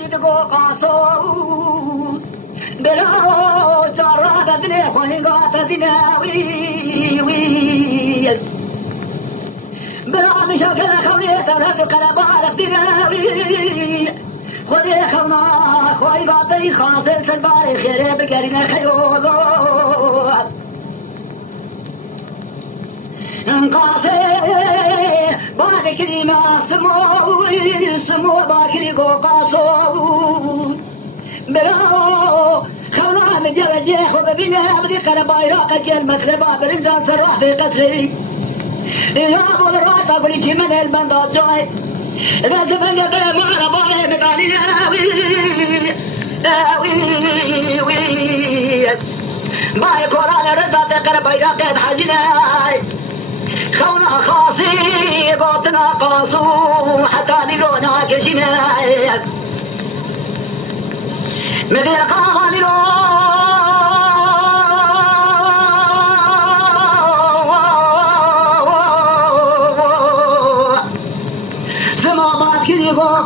كريد قاصو بلا جرى بدني خوين قاتا دناوي وي بلا مشاكل خوني ترى قربالك دناوي خذي خونا خوي قاطي خاطر سلباري خيري بقرنا خيولو انقاطي بعد كلمة سمو باكري قاصو بلا خونا مجرجي خذ بنا بدي قرباي راقك المخربة برنجان فرح في قتلي يا ابو الراقة بريجي من البندات جاي إذا زمن قبل ما رباي مقالي وي ما يكون على رضا تقرب يراقد حجناي خونا خاصي قوتنا قاصو حتى نلونا كشناي مذي قاغاني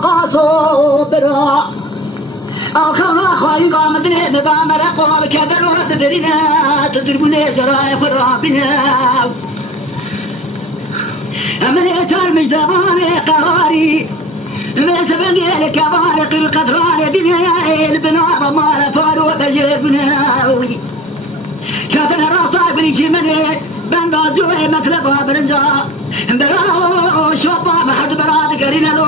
قاصو برا أخونا خواهي قامدني نظام رقوة بكادر ورددرنا تدربني زرايا فرابنا أمن يتار مجدباني قراري من سبني الكبارق القدران بناء البناء ضمال فاروق الجربناوي كاتنا راسا بريجي مني بندا جوي مطلبها برنجا برا شوبا محد براد قرينا لو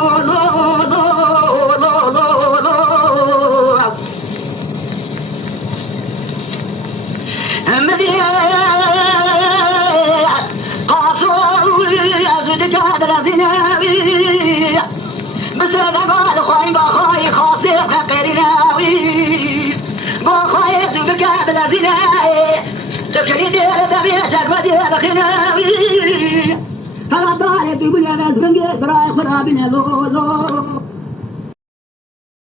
قاصور يزود جاد الذناوي بس هذا قال خوي بخوي خاصي قريناوي بخوي يزود جاد الذناوي تكريدي لدبي شكوتي لخناوي هلا طالب تقول يا ناس بنجي براي خرابنا لو